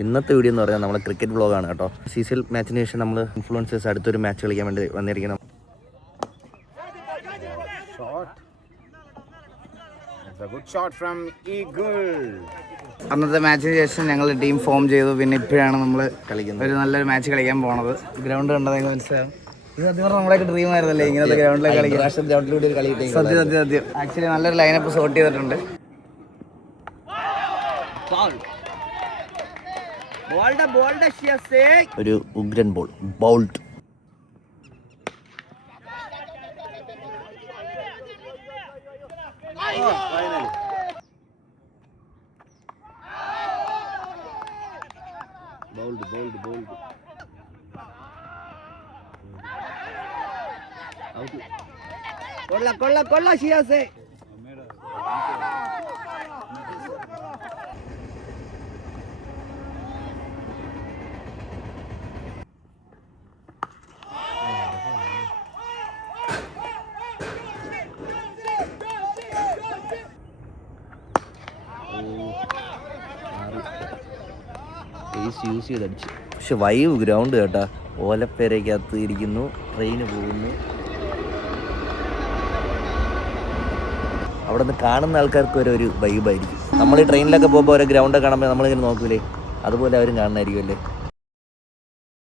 ഇന്നത്തെ വീഡിയോ എന്ന് പറഞ്ഞാൽ നമ്മുടെ ക്രിക്കറ്റ് വ്ളോഗാണ് കേട്ടോ. CCL മാച്ചിന് ശേഷം നമ്മൾ ഇൻഫ്ലുവൻസേഴ്സ് അടുത്തൊരു മാച്ച് കളിക്കാൻ വേണ്ടി വന്നിരിക്കണം. അന്നത്തെ മാച്ചിന് ശേഷം ഞങ്ങൾ ടീം ഫോം ചെയ്തു. പിന്നെ ഇപ്പോഴാണ് നമ്മൾ കളിക്കുന്നത്. ഒരു നല്ലൊരു മാച്ച് കളിക്കാൻ പോണത്. ഗ്രൗണ്ട് കണ്ടത് മനസ്സിലാവും. ഇത് സത്യം പറഞ്ഞാൽ നമ്മളൊക്കെ ഡ്രീം ആയിരുന്നല്ലേ ഇങ്ങനത്തെ ഗ്രൗണ്ടിലേക്ക് കളിക്കാൻ. സത്യം ആക്ച്വലി നല്ലൊരു ലൈനപ്പ് സോർട്ട് ചെയ്തിട്ടുണ്ട്. ഒരു ഉഗ്രൻ ബോൾ ബൗൾഡ്. കൊള്ള ഷിയാസേ. യൂസ് ചെയ്തടിച്ചു. പക്ഷെ വൈവ് ഗ്രൗണ്ട് കേട്ടാ. ഓലപ്പേരയ്ക്കകത്ത് ഇരിക്കുന്നു, ട്രെയിന് പോകുന്നു. അവിടെ നിന്ന് കാണുന്ന ആൾക്കാർക്ക് ഒരു വൈബായിരിക്കും. നമ്മൾ ഈ ട്രെയിനിലൊക്കെ പോകുമ്പോൾ ഓരോ ഗ്രൗണ്ടൊക്കെ കാണുമ്പോൾ നമ്മളിങ്ങനെ നോക്കൂലേ, അതുപോലെ അവരും കാണുന്നതായിരിക്കും അല്ലേ.